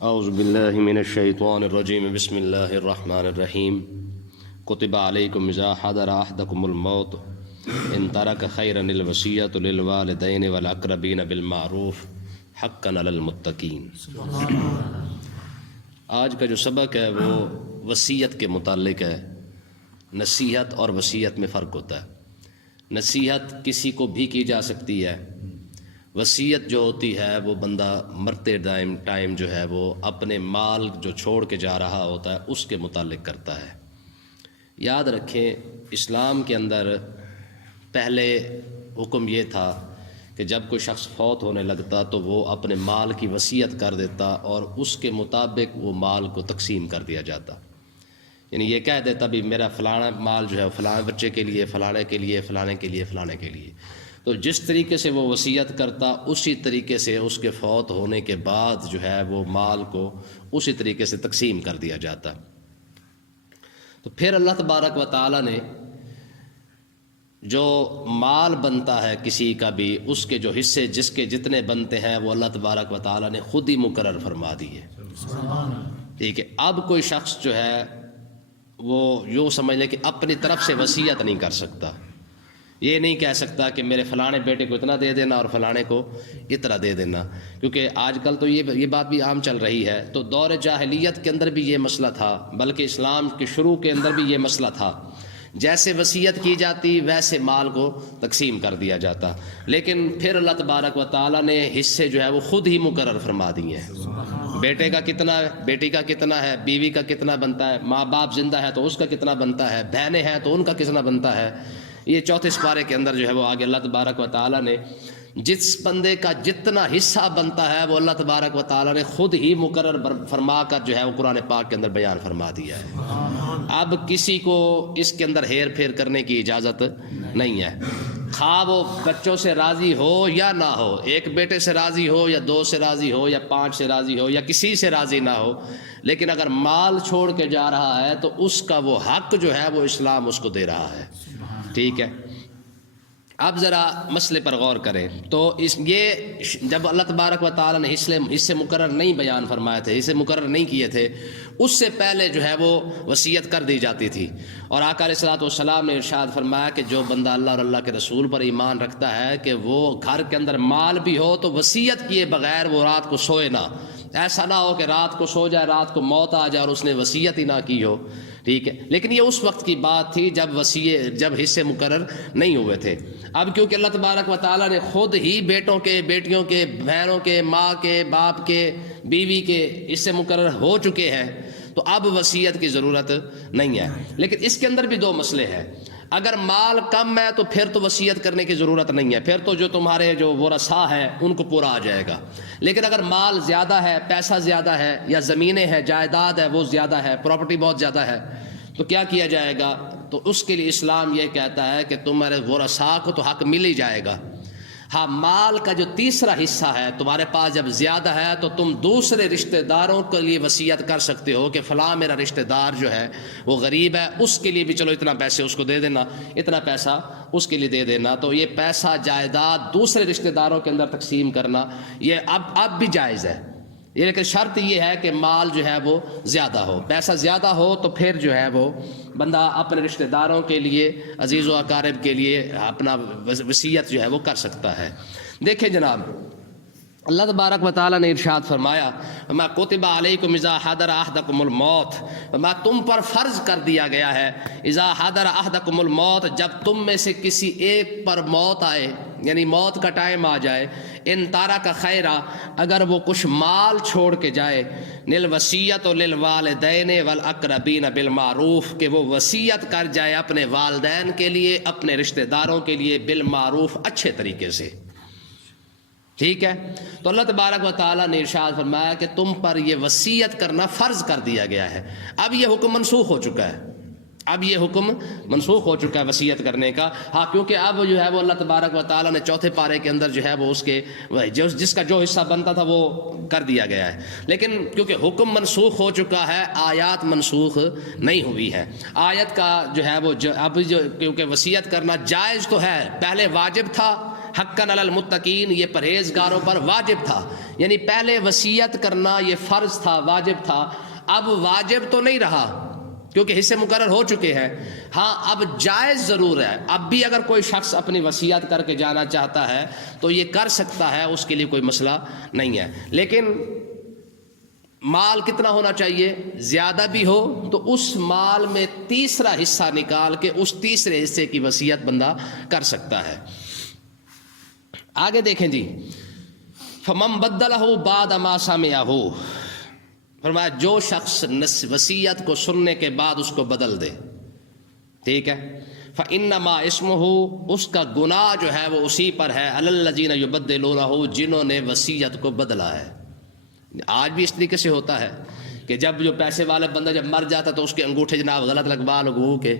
اعوذ باللہ من الشیطان الرجیم بسم اللہ الرحمن الرحیم کتب علیکم اذا حضر احدکم الموت ان ترک خیرا الوصیۃ للوالدین والاقربین بالمعروف حقا علی المتقین۔ آج کا جو سبق ہے وہ وصیت کے متعلق ہے۔ نصیحت اور وصیت میں فرق ہوتا ہے۔ نصیحت کسی کو بھی کی جا سکتی ہے، وصیت جو ہوتی ہے وہ بندہ مرتے ٹائم جو ہے وہ اپنے مال جو چھوڑ کے جا رہا ہوتا ہے اس کے متعلق کرتا ہے۔ یاد رکھیں، اسلام کے اندر پہلے حکم یہ تھا کہ جب کوئی شخص فوت ہونے لگتا تو وہ اپنے مال کی وصیت کر دیتا اور اس کے مطابق وہ مال کو تقسیم کر دیا جاتا۔ یعنی یہ کہہ دیتا بھی میرا فلانا مال جو ہے فلاں بچے کے لیے، فلانے کے لیے، فلانے کے لیے، فلانے کے لیے۔ تو جس طریقے سے وہ وصیت کرتا اسی طریقے سے اس کے فوت ہونے کے بعد جو ہے وہ مال کو اسی طریقے سے تقسیم کر دیا جاتا۔ تو پھر اللہ تبارک و تعالی نے جو مال بنتا ہے کسی کا بھی، اس کے جو حصے جس کے جتنے بنتے ہیں وہ اللہ تبارک و تعالی نے خود ہی مقرر فرما دیے۔ ٹھیک ہے، اب کوئی شخص جو ہے وہ یوں سمجھ لے کہ اپنی طرف سے وصیت نہیں کر سکتا۔ یہ نہیں کہہ سکتا کہ میرے فلانے بیٹے کو اتنا دے دینا اور فلانے کو اتنا دے دینا، کیونکہ آج کل تو یہ بات بھی عام چل رہی ہے۔ تو دور جاہلیت کے اندر بھی یہ مسئلہ تھا، بلکہ اسلام کے شروع کے اندر بھی یہ مسئلہ تھا۔ جیسے وصیت کی جاتی ویسے مال کو تقسیم کر دیا جاتا، لیکن پھر اللہ تبارک و تعالیٰ نے حصے جو ہے وہ خود ہی مقرر فرما دیے ہیں۔ بیٹے کا کتنا ہے، بیٹی کا کتنا ہے، بیوی کا کتنا بنتا ہے، ماں باپ زندہ ہے تو اس کا کتنا بنتا ہے، بہنیں ہیں تو ان کا کتنا بنتا ہے۔ یہ چوتھے سپارے کے اندر جو ہے وہ آگے اللہ تبارک و تعالیٰ نے جس بندے کا جتنا حصہ بنتا ہے وہ اللہ تبارک و تعالیٰ نے خود ہی مقرر فرما کر جو ہے وہ قرآن پاک کے اندر بیان فرما دیا ہے۔ اب کسی کو اس کے اندر ہیر پھیر کرنے کی اجازت نہیں ہے، خواہ وہ بچوں سے راضی ہو یا نہ ہو، ایک بیٹے سے راضی ہو یا دو سے راضی ہو یا 5 سے راضی ہو یا کسی سے راضی نہ ہو، لیکن اگر مال چھوڑ کے جا رہا ہے تو اس کا وہ حق جو ہے وہ اسلام اس کو دے رہا ہے۔ ٹھیک ہے، اب ذرا مسئلے پر غور کریں تو یہ جب اللہ تبارک و تعالیٰ نے حصے مقرر نہیں بیان فرمائے تھے، حصے مقرر نہیں کیے تھے، اس سے پہلے جو ہے وہ وصیت کر دی جاتی تھی۔ اور آقا علیہ الصلوۃ والسلام نے ارشاد فرمایا کہ جو بندہ اللہ اور اللہ کے رسول پر ایمان رکھتا ہے کہ وہ گھر کے اندر مال بھی ہو تو وصیت کیے بغیر وہ رات کو سوئے نہ۔ ایسا نہ ہو کہ رات کو سو جائے، رات کو موت آ جائے اور اس نے وصیت ہی نہ کی ہو۔ ٹھیک ہے، لیکن یہ اس وقت کی بات تھی جب حصے مقرر نہیں ہوئے تھے۔ اب کیونکہ اللہ تبارک و تعالیٰ نے خود ہی بیٹوں کے، بیٹیوں کے، بہنوں کے، ماں کے، باپ کے، بیوی کے حصے مقرر ہو چکے ہیں تو اب وصیت کی ضرورت نہیں ہے۔ لیکن اس کے اندر بھی 2 مسئلے ہیں۔ اگر مال کم ہے تو پھر تو وصیت کرنے کی ضرورت نہیں ہے، پھر تو جو تمہارے جو ورثاء ہیں ان کو پورا آ جائے گا۔ لیکن اگر مال زیادہ ہے، پیسہ زیادہ ہے، یا زمینیں ہیں، جائیداد ہے وہ زیادہ ہے، پراپرٹی بہت زیادہ ہے، تو کیا کیا جائے گا؟ تو اس کے لیے اسلام یہ کہتا ہے کہ تمہارے ورثاء کو تو حق مل ہی جائے گا۔ ہاں، مال کا جو تیسرا حصہ ہے تمہارے پاس جب زیادہ ہے تو تم دوسرے رشتہ داروں کے لیے وصیت کر سکتے ہو کہ فلاں میرا رشتہ دار جو ہے وہ غریب ہے، اس کے لیے بھی چلو اتنا پیسے اس کو دے دینا، اتنا پیسہ اس کے لیے دے دینا۔ تو یہ پیسہ جائیداد دوسرے رشتہ داروں کے اندر تقسیم کرنا یہ اب بھی جائز ہے، لیکن شرط یہ ہے کہ مال جو ہے وہ زیادہ ہو، پیسہ زیادہ ہو تو پھر جو ہے وہ بندہ اپنے رشتہ داروں کے لیے، عزیز و اقارب کے لیے اپنا وصیت جو ہے وہ کر سکتا ہے۔ دیکھیں جناب، اللہ تبارک و تعالیٰ نے ارشاد فرمایا وَمَا كُتِبَ عَلَيْكُمْ إِذَا حَضَرَ أَحَدَكُمُ الْمَوْتُ، تم پر فرض کر دیا گیا ہے اذا حضر احدکم الموت، جب تم میں سے کسی ایک پر موت آئے، یعنی موت کا ٹائم آ جائے، ان تارک خیرا، اگر وہ کچھ مال چھوڑ کے جائے، للوصیۃ للوالدین والاقربین بالمعروف، کہ وہ وصیت کر جائے اپنے والدین کے لیے، اپنے رشتہ داروں کے لیے، بالمعروف، اچھے طریقے سے۔ ٹھیک ہے، تو اللہ تبارک و تعالیٰ نے ارشاد فرمایا کہ تم پر یہ وصیت کرنا فرض کر دیا گیا ہے۔ اب یہ حکم منسوخ ہو چکا ہے، اب یہ حکم منسوخ ہو چکا ہے وصیت کرنے کا۔ ہاں، کیونکہ اب جو ہے وہ اللہ تبارک و تعالیٰ نے چوتھے پارے کے اندر جو ہے وہ اس کے جس کا جو حصہ بنتا تھا وہ کر دیا گیا ہے، لیکن کیونکہ حکم منسوخ ہو چکا ہے، آیات منسوخ نہیں ہوئی ہے۔ آیت کا جو ہے وہ اب کیونکہ وصیت کرنا جائز تو ہے، پہلے واجب تھا، حقاً علی المتقین، یہ پرہیزگاروں پر واجب تھا. یعنی پہلے وصیت کرنا یہ فرض تھا، واجب تھا، اب واجب تو نہیں رہا کیونکہ حصے مقرر ہو چکے ہیں. ہاں اب جائز ضرور ہے. اب بھی اگر کوئی شخص اپنی وصیت کر کے جانا چاہتا ہے تو یہ کر سکتا ہے، اس کے لیے کوئی مسئلہ نہیں ہے. لیکن مال کتنا ہونا چاہیے؟ زیادہ بھی ہو تو اس مال میں تیسرا حصہ نکال کے اس تیسرے حصے کی وصیت بندہ کر سکتا ہے. آگے دیکھیں جی، فَمَن بَدَّلَهُ بَعْدَ مَا سَمِعَهُ، فرمایا جو شخص وصیت کو سننے کے بعد اس کو بدل دے، ٹھیک ہے، فَإِنَّمَا اسْمُهُ، اس کا گناہ جو ہے وہ اسی پر ہے، عَلَى الَّذِينَ يُبَدِّلُونَهُ، جنہوں نے وصیت کو بدلا ہے. آج بھی اس طریقے سے ہوتا ہے کہ جب جو پیسے والا بندہ جب مر جاتا تو اس کے انگوٹھے جناب غلط لگوا کے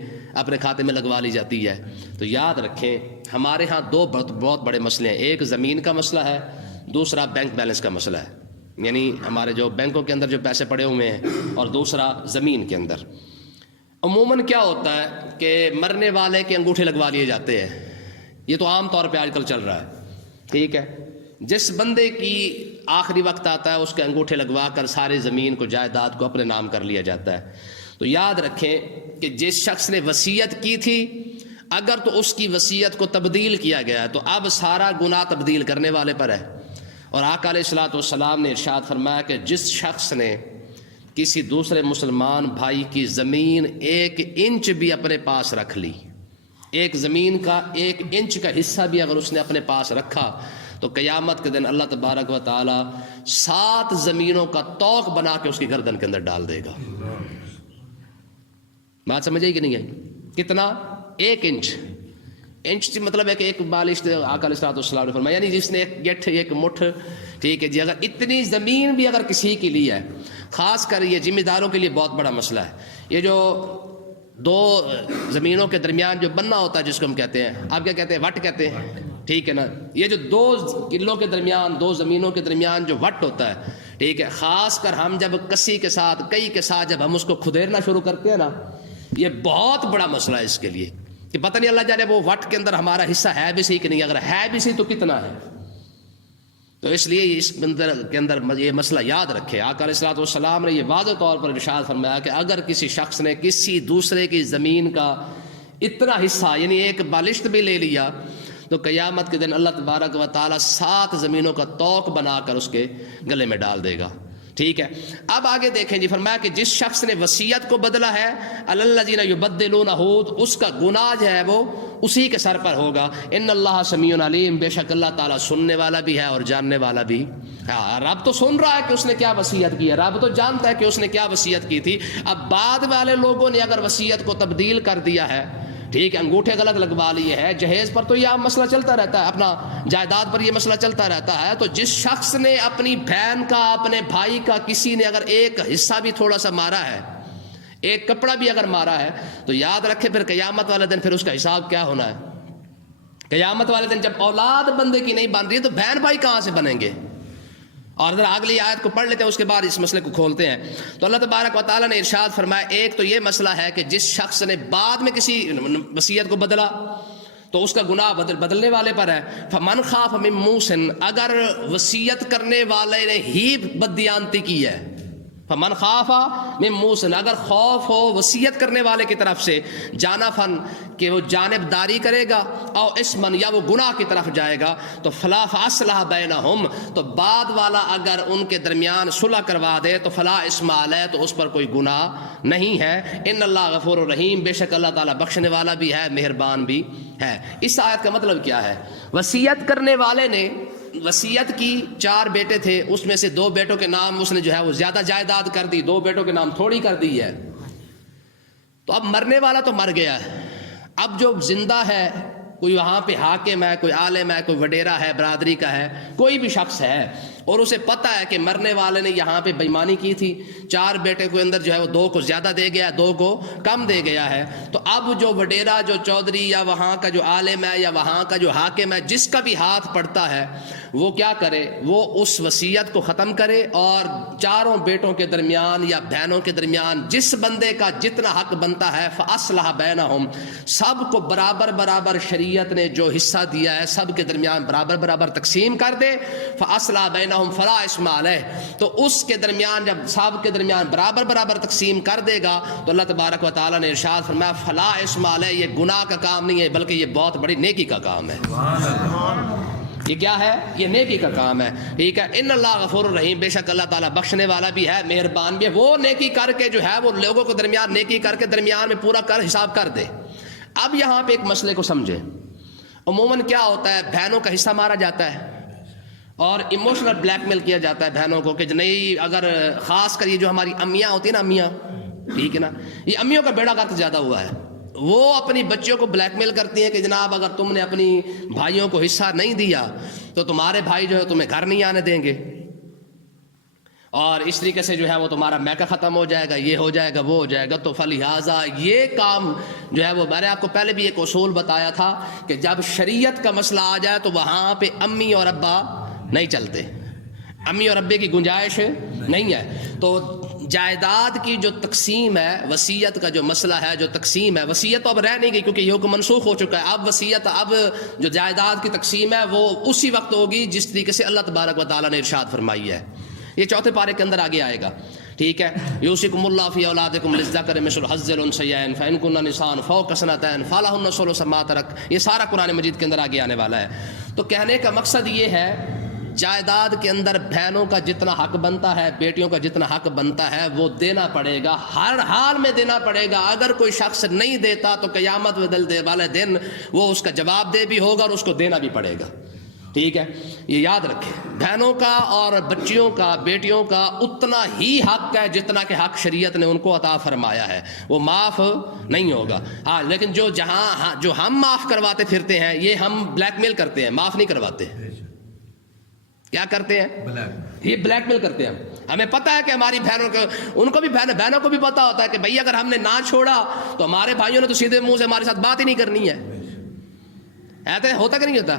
اپنے کھاتے میں لگوا لی جاتی ہے. تو یاد رکھیں ہمارے ہاں دو بہت بڑے مسئلے ہیں، ایک زمین کا مسئلہ ہے، دوسرا بینک بیلنس کا مسئلہ ہے. یعنی ہمارے جو بینکوں کے اندر جو پیسے پڑے ہوئے ہیں، اور دوسرا زمین کے اندر. عموماً کیا ہوتا ہے کہ مرنے والے کے انگوٹھے لگوا لیے جاتے ہیں. یہ تو عام طور پہ آج کل چل رہا ہے، ٹھیک ہے. جس بندے کی آخری وقت آتا ہے اس کے انگوٹھے لگوا کر ساری زمین کو، جائیداد کو اپنے نام کر لیا جاتا ہے. تو یاد رکھیں کہ جس شخص نے وصیت کی تھی اگر تو اس کی وصیت کو تبدیل کیا گیا ہے تو اب سارا گناہ تبدیل کرنے والے پر ہے. اور آقا علیہ الصلوۃ والسلام نے ارشاد فرمایا کہ جس شخص نے کسی دوسرے مسلمان بھائی کی زمین 1 انچ بھی اپنے پاس رکھ لی، ایک زمین کا 1 انچ کا حصہ بھی اگر اس نے اپنے پاس رکھا تو قیامت کے دن اللہ تبارک و تعالی 7 زمینوں کا طوق بنا کے اس کی گردن کے اندر ڈال دے گا. بات سمجھ آئی کہ نہیں آئی؟ کتنا؟ 1 انچ. انچ مطلب ہے کہ ایک بالش. آقا علیہ الصلوۃ والسلام نے فرمایا یعنی جس نے ایک گٹھ، ایک مٹھ، ٹھیک ہے جی، اگر اتنی زمین بھی اگر کسی کی لی ہے، خاص کر یہ ذمہ داروں کے لیے بہت بڑا مسئلہ ہے. یہ جو 2 زمینوں کے درمیان جو بننا ہوتا ہے جس کو ہم کہتے ہیں، آپ کیا کہتے ہیں؟ وٹ کہتے ہیں، ٹھیک ہے نا. یہ جو 2 قلعوں کے درمیان، 2 زمینوں کے درمیان جو وٹ ہوتا ہے، ٹھیک ہے، خاص کر ہم جب کسی کے ساتھ، کئی کے ساتھ جب ہم اس کو کھدیرنا شروع کرتے ہیں نا، یہ بہت بڑا مسئلہ ہے اس کے لیے کہ پتہ نہیں اللہ جانے وہ وٹ کے اندر ہمارا حصہ ہے بھی صحیح کہ نہیں. اگر ہے بھی صحیح تو کتنا ہے؟ تو اس لیے اس بندر کے اندر یہ مسئلہ یاد رکھے. آقا علیہ الصلوۃ والسلام نے یہ واضح طور پر ارشاد فرمایا کہ اگر کسی شخص نے کسی دوسرے کی زمین کا اتنا حصہ، یعنی 1 بالشت بھی لے لیا، تو قیامت کے دن اللہ تبارک و تعالیٰ 7 زمینوں کا طوق بنا کر اس کے گلے میں ڈال دے گا. ٹھیک ہے. اب آگے دیکھیں جی، فرمایا کہ جس شخص نے وصیت کو بدلا ہے، الذین یبدلونہ، اس کا گناہ جو ہے وہ اسی کے سر پر ہوگا. ان اللہ سمیع علیم، بے شک اللہ تعالیٰ سننے والا بھی ہے اور جاننے والا بھی. رب تو سن رہا ہے کہ اس نے کیا وصیت کی ہے، رب تو جانتا ہے کہ اس نے کیا وصیت کی تھی. اب بعد والے لوگوں نے اگر وصیت کو تبدیل کر دیا ہے، ٹھیک ہے، انگوٹھے غلط لگوا لیے ہیں، جہیز پر تو یہ عام مسئلہ چلتا رہتا ہے، اپنا جائیداد پر یہ مسئلہ چلتا رہتا ہے. تو جس شخص نے اپنی بہن کا، اپنے بھائی کا، کسی نے اگر ایک حصہ بھی تھوڑا سا مارا ہے، ایک کپڑا بھی اگر مارا ہے، تو یاد رکھے پھر قیامت والے دن پھر اس کا حساب کیا ہونا ہے. قیامت والے دن جب اولاد بندے کی نہیں بن رہی ہے تو بہن بھائی کہاں سے بنیں گے. اور اگر اگلی آیت کو پڑھ لیتے ہیں اس کے بعد اس مسئلے کو کھولتے ہیں. تو اللہ تبارک و تعالیٰ نے ارشاد فرمایا، ایک تو یہ مسئلہ ہے کہ جس شخص نے بعد میں کسی وصیت کو بدلا تو اس کا گناہ بدلنے والے پر ہے. فمن خاف من موص، اگر وصیت کرنے والے نے ہی بددیانتی کی ہے، فمن خاف من موص، اگر خوف ہو وصیت کرنے والے کی طرف سے، جانفن کہ وہ جانبداری کرے گا، او اسمن یا وہ گناہ کی طرف جائے گا، تو فلا فاصلح بینہم، تو بعد والا اگر ان کے درمیان صلح کروا دے تو فلا اسم علیہ، تو اس پر کوئی گناہ نہیں ہے. ان اللہ غفور الرحیم، بے شک اللہ تعالیٰ بخشنے والا بھی ہے، مہربان بھی ہے. اس آیت کا مطلب کیا ہے؟ وصیت کرنے والے نے وصیت کی، 4 بیٹے تھے، اس میں سے 2 بیٹوں کے نام اس نے جو ہے وہ زیادہ جائیداد کر دی، 2 بیٹوں کے نام تھوڑی کر دی ہے. تو اب مرنے والا تو مر گیا ہے، اب جو زندہ ہے، کوئی وہاں پہ حاکم ہے، کوئی عالم ہے، کوئی وڈیرا ہے، برادری کا ہے، کوئی بھی شخص ہے، اور اسے پتہ ہے کہ مرنے والے نے یہاں پہ بےمانی کی تھی، 4 بیٹے کے اندر جو ہے وہ 2 کو زیادہ دے گیا، 2 کو کم دے گیا ہے، تو اب جو وڈیرا، جو چودھری یا وہاں کا جو عالم ہے یا وہاں کا جو حاکم ہے، جس کا بھی ہاتھ پڑتا ہے، وہ کیا کرے، وہ اس وصیت کو ختم کرے اور 4 بیٹوں کے درمیان یا بہنوں کے درمیان جس بندے کا جتنا حق بنتا ہے فَأَصْلَحَ بَيْنَهُمْ، سب کو برابر برابر شریعت نے جو حصہ دیا ہے سب کے درمیان برابر برابر تقسیم کر دے، فَأَصْلَحَ بَيْنَهُمْ فَلَا إِثْمَ عَلَيْهِ، تو اس کے درمیان جب سب کے درمیان برابر برابر تقسیم کر دے گا تو اللہ تبارک و تعالیٰ نے ارشاد فرمایا فَلَا إِثْمَ عَلَيْهِ، یہ گناہ کا کام نہیں ہے بلکہ یہ بہت بڑی نیکی کا کام ہے۔ یہ کیا ہے؟ یہ نیکی کا کام ہے، ٹھیک ہے۔ ان اللہ غفور الرحیم، بے شک اللہ تعالیٰ بخشنے والا بھی ہے، مہربان بھی ہے، وہ نیکی کر کے جو ہے وہ لوگوں کو درمیان نیکی کر کے درمیان میں پورا کر حساب کر دے۔ اب یہاں پہ ایک مسئلے کو سمجھے، عموماً کیا ہوتا ہے، بہنوں کا حصہ مارا جاتا ہے اور ایموشنل بلیک میل کیا جاتا ہے بہنوں کو کہ نہیں، اگر خاص کر یہ جو ہماری امیاں ہوتی ہیں نا، امیاں، ٹھیک ہے نا، یہ امیوں کا بیڑا غرق زیادہ ہوا ہے، وہ اپنی بچیوں کو بلیک میل کرتی ہیں کہ جناب اگر تم نے اپنی بھائیوں کو حصہ نہیں دیا تو تمہارے بھائی جو ہے تمہیں گھر نہیں آنے دیں گے، اور اس طریقے سے جو ہے وہ تمہارا میکا ختم ہو جائے گا، یہ ہو جائے گا، وہ ہو جائے گا۔ تو فلہٰذا یہ کام جو ہے وہ، میں نے آپ کو پہلے بھی ایک اصول بتایا تھا کہ جب شریعت کا مسئلہ آ جائے تو وہاں پہ امی اور ابا نہیں چلتے، امی اور ابے کی گنجائش نہیں ہے۔ تو جائیداد کی جو تقسیم ہے، وصیت کا جو مسئلہ ہے، جو تقسیم ہے، وصیت تو اب رہ نہیں گئی کیونکہ یہ حکم منسوخ ہو چکا ہے، اب وصیت، اب جو جائیداد کی تقسیم ہے وہ اسی وقت ہوگی جس طریقے سے اللہ تبارک و تعالیٰ نے ارشاد فرمائی ہے۔ یہ 4 پارے کے اندر آگے آئے گا، ٹھیک ہے۔ یوصیکم اللہ فی اولادکم للذکر مثل حظ الانثیین فإن کن نساء فوق اثنتین فلہن ثلث ما ترک، یہ سارا قرآن مجید کے اندر آگے آنے والا ہے۔ تو کہنے کا مقصد یہ ہے، جائیداد کے اندر بہنوں کا جتنا حق بنتا ہے، بیٹیوں کا جتنا حق بنتا ہے وہ دینا پڑے گا، ہر حال میں دینا پڑے گا۔ اگر کوئی شخص نہیں دیتا تو قیامت والے دن وہ اس کا جواب دہ بھی ہوگا اور اس کو دینا بھی پڑے گا، ٹھیک ہے۔ یہ یاد رکھیں، بہنوں کا اور بچیوں کا، بیٹیوں کا اتنا ہی حق ہے جتنا کہ حق شریعت نے ان کو عطا فرمایا ہے، وہ معاف نہیں ہوگا۔ ہاں، لیکن جو ہم معاف کرواتے پھرتے ہیں، یہ ہم بلیک میل کرتے ہیں، معاف نہیں کرواتے۔ کیا کرتے ہیں؟ یہ بلیک میل کرتے ہیں۔ ہمیں پتہ ہے کہ ہماری بہنوں کو، ان کو بھی بہنوں کو بھی پتہ ہوتا ہے کہ بھئی اگر ہم نے نہ چھوڑا تو ہمارے بھائیوں نے تو سیدھے منہ سے ہمارے ساتھ بات ہی نہیں کرنی ہے، ایسا ہوتا کہ نہیں ہوتا؟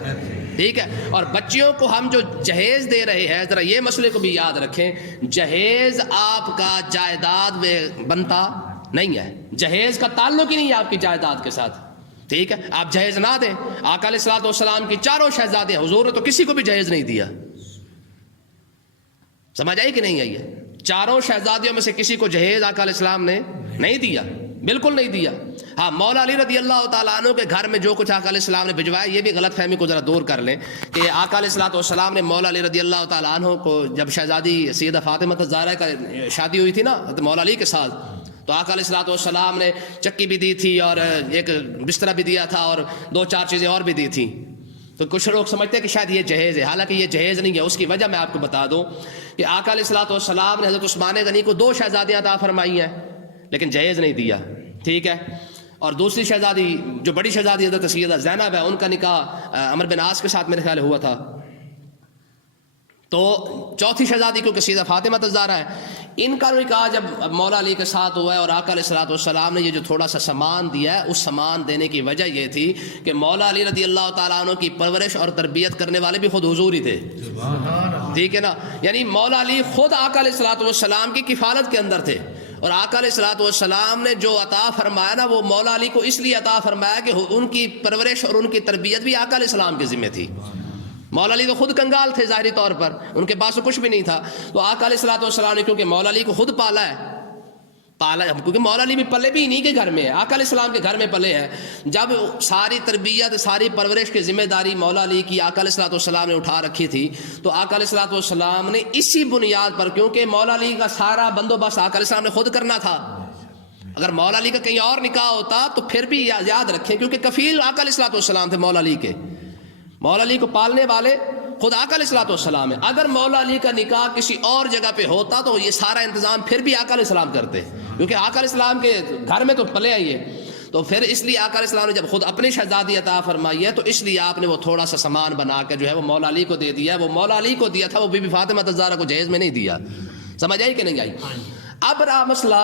ٹھیک ہے۔ اور بچیوں کو ہم جو جہیز دے رہے ہیں، ذرا یہ مسئلے کو بھی یاد رکھیں، جہیز آپ کا جائیداد میں بنتا نہیں ہے، جہیز کا تعلق ہی نہیں ہے آپ کی جائیداد کے ساتھ، ٹھیک ہے۔ آپ جہیز نہ دیں۔ آقا علیہ الصلوۃ والسلام کی 4 شہزادیں، حضور نے تو کسی کو بھی جہیز نہیں دیا، سمجھ آئی کہ نہیں آئی ہے؟ 4 شہزادیوں میں سے کسی کو جہیز آقا علیہ السلام نے نہیں دیا، بالکل نہیں دیا۔ ہاں، مولا علی رضی اللہ تعالیٰ عنہ کے گھر میں جو کچھ آقا علیہ السلام نے بھجوایا، یہ بھی غلط فہمی کو ذرا دور کر لیں کہ آقا علیہ الصلوۃ والسلام نے مولا علی رضی اللہ تعالیٰ عنہ کو، جب شہزادی سیدہ فاطمہ الزہرا کا شادی ہوئی تھی نا مولا علی کے ساتھ، تو آقا علیہ الصلوۃ والسلام نے چکی بھی دی تھی اور ایک بسترا بھی دیا تھا اور 2-4 چیزیں اور بھی دی تھیں۔ تو کچھ لوگ سمجھتے ہیں کہ شاید یہ جہیز ہے، حالانکہ یہ جہیز نہیں ہے۔ اس کی وجہ میں آپ کو بتا دوں کہ آقا علیہ الصلوۃ والسلام نے حضرت عثمان غنی کو 2 شہزادیاں عطا فرمائی ہیں لیکن جہیز نہیں دیا، ٹھیک ہے۔ اور دوسری شہزادی جو بڑی شہزادی حضرت سیدہ زینب ہے، ان کا نکاح عمرو بن عاص کے ساتھ میرے خیال ہوا تھا۔ تو چوتھی شہزادی کیونکہ سیدہ فاطمہ الزہرا ہے، ان کا نکاح جب مولا علی کے ساتھ ہوا ہے اور آقا علیہ الصلوۃ والسلام نے یہ جو تھوڑا سا سامان دیا ہے، اس سامان دینے کی وجہ یہ تھی کہ مولا علی رضی اللہ تعالیٰ عنہ کی پرورش اور تربیت کرنے والے بھی خود حضور ہی تھے، ٹھیک ہے نا۔ یعنی مولا علی خود آقا علیہ الصلوۃ والسلام کی کفالت کے اندر تھے، اور آقا علیہ الصلوۃ والسلام نے جو عطا فرمایا نا، وہ مولا علی کو اس لیے عطا فرمایا کہ ان کی پرورش اور ان کی تربیت بھی آقا علیہ السلام کے ذمہ تھی۔ مولا علی تو خود کنگال تھے ظاہری طور پر، ان کے پاس تو کچھ بھی نہیں تھا، تو آقا علیہ الصلوۃ والسلام نے کیونکہ مولا علی کو خود پالا ہے، کیونکہ مولا علی بھی پلے بھی انہیں کے گھر میں ہے، آقا علیہ السلام کے گھر میں پلے ہیں۔ جب ساری تربیت، ساری پرورش کی ذمہ داری مولا علی کی آقا علیہ الصلوۃ والسلام نے اٹھا رکھی تھی، تو آقا علیہ الصلوۃ والسلام نے اسی بنیاد پر، کیونکہ مولا علی کا سارا بندوبست آقا علیہ السلام نے خود کرنا تھا، اگر مولا علی کا کہیں اور نکاح ہوتا تو پھر بھی یاد رکھیں، کیونکہ کفیل آقا علیہ الصلوۃ والسلام تھے مولا علی کے، مولا علی کو پالنے والے خود آقا علیہ الصلوۃ والسلام ہے۔ اگر مولا علی کا نکاح کسی اور جگہ پہ ہوتا تو یہ سارا انتظام پھر بھی آقا علیہ السلام کرتے، کیونکہ آقا علیہ السلام کے گھر میں تو پلے آئیے۔ تو پھر اس لیے آقا علیہ السلام نے جب خود اپنی شہزادی عطا فرمائی ہے تو اس لیے آپ نے وہ تھوڑا سا سامان بنا کے جو ہے وہ مولا علی کو دے دیا ہے. وہ مولا علی کو دیا تھا, وہ بی بی فاطمہ الزہرا کو جہیز میں نہیں دیا. سمجھ آئی کہ نہیں آئی؟ اب رہا مسئلہ,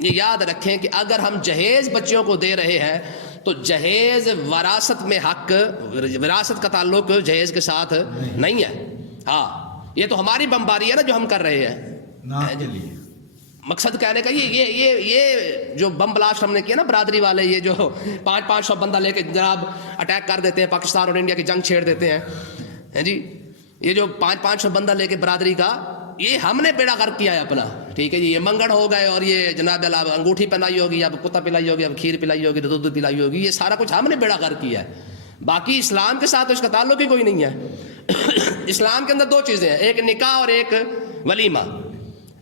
یہ یاد رکھیں کہ اگر ہم جہیز بچیوں کو دے رہے ہیں تو جہیز وراثت میں حق, وراثت کا تعلق جہیز کے ساتھ نہیں ہے. ہاں یہ تو ہماری بمباری ہے نا جو ہم کر رہے ہیں. مقصد کہنے کا یہ جو بم بلاسٹ ہم نے کیا نا برادری والے, یہ جو 500 بندہ لے کے جناب اٹیک کر دیتے ہیں, پاکستان اور انڈیا کی جنگ چھیڑ دیتے ہیں جی, یہ جو 500 بندہ لے کے برادری کا, یہ ہم نے بیڑا غرق کیا ہے اپنا. ٹھیک ہے جی, یہ منگڑ ہو گئے اور یہ جناب انگوٹھی پہنائی ہوگی, اب کتا پلائی ہوگی, اب کھیر پلائی ہوگی, دودھ پلائی ہوگی, یہ سارا کچھ ہم نے بیڑا غرق کیا ہے. باقی اسلام کے ساتھ تو اس کا تعلق ہی کوئی نہیں ہے. اسلام کے اندر دو چیزیں ہیں, ایک نکاح اور ایک ولیمہ.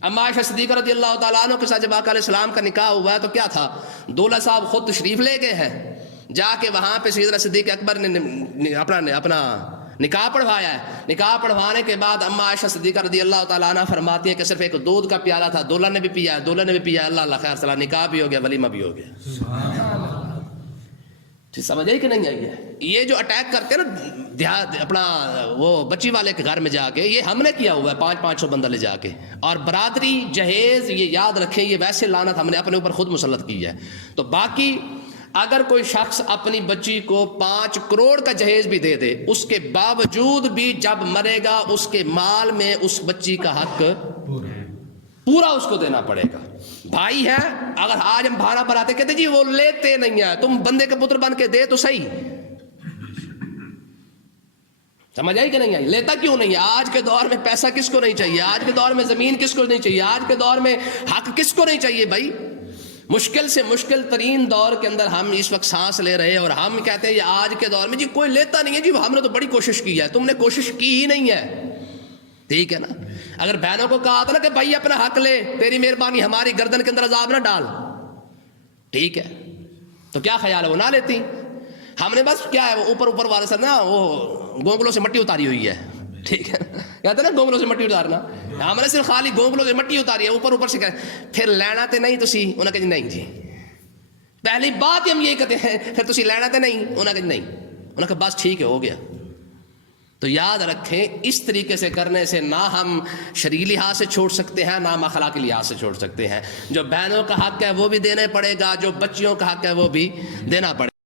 اما عائشہ صدیقہ رضی اللہ تعالیٰ عنہ کے ساتھ جب آقا علیہ السلام کا نکاح ہوا ہے تو کیا تھا, دولہا صاحب خود تشریف لے گئے ہیں, جا کے وہاں پہ سیدنا صدیق اکبر نے اپنا نکاح پڑھوایا ہے. نکاح پڑھوانے کے بعد اما عائشہ صدیقہ رضی اللہ تعالیٰ عنہ فرماتی ہیں کہ صرف ایک دودھ کا پیالہ تھا, دولہا نے بھی پیا ہے, دولہا نے بھی پیا, اللہ اللہ خیر صلاح, نکاح بھی ہو گیا, ولیمہ بھی ہو گیا. سمجھ آئی کہ نہیں آئی ہے؟ یہ جو اٹیک کرتے ہیں نا دیہات اپنا وہ بچی والے کے گھر میں جا کے, یہ ہم نے کیا ہوا ہے 500 بندہ لے جا کے. اور برادری جہیز یہ یاد رکھیں, یہ ویسے لعنت ہم نے اپنے اوپر خود مسلط کی ہے. تو باقی اگر کوئی شخص اپنی بچی کو 5 کروڑ کا جہیز بھی دے دے, اس کے باوجود بھی جب مرے گا اس کے مال میں اس بچی کا حق پورا اس کو دینا پڑے گا. بھائی ہے, اگر آج ہم بھاڑا پر آتے کہتے جی وہ لیتے نہیں ہیں, تم بندے کے پتر بن کے دے تو صحیح. سمجھ آئی کہ نہیں آئی؟ لیتا کیوں نہیں ہے؟ آج کے دور میں پیسہ کس کو نہیں چاہیے, آج کے دور میں زمین کس کو نہیں چاہیے, آج کے دور میں حق کس کو نہیں چاہیے بھائی. مشکل سے مشکل ترین دور کے اندر ہم اس وقت سانس لے رہے ہیں اور ہم کہتے ہیں یہ آج کے دور میں جی کوئی لیتا نہیں ہے, جی ہم نے تو بڑی کوشش کی ہے. تم نے کوشش کی ہی نہیں ہے. ٹھیک ہے نا. اگر بہنوں کو کہا تھا نا کہ بھائی اپنا حق لے, تیری مہربانی, ہماری گردن کے اندر عذاب نہ ڈال, ٹھیک ہے, تو کیا خیال ہے وہ نہ لیتی. ہم نے بس کیا ہے وہ اوپر والے سے نا وہ گونگلوں سے مٹی اتاری ہوئی ہے. ٹھیک ہے, کہتے نا گونگلوں سے مٹی اتارنا, ہم نے صرف خالی گونگلوں سے مٹی اتاری ہے, اوپر سے کہ پھر لینا تے نہیں تسی, انہیں کہا نہیں جی, پہلی بات ہم یہی کہتے ہیں پھر تسی لینا تے نہیں, انہیں کہا نہیں, انہیں کہا بس ٹھیک ہے ہو گیا. تو یاد رکھیں اس طریقے سے کرنے سے نہ ہم شرعی لحاظ سے چھوڑ سکتے ہیں, نہ ہم اخلاقی لحاظ سے چھوڑ سکتے ہیں. جو بہنوں کا حق ہے وہ بھی دینا پڑے گا, جو بچیوں کا حق ہے وہ بھی دینا پڑے گا.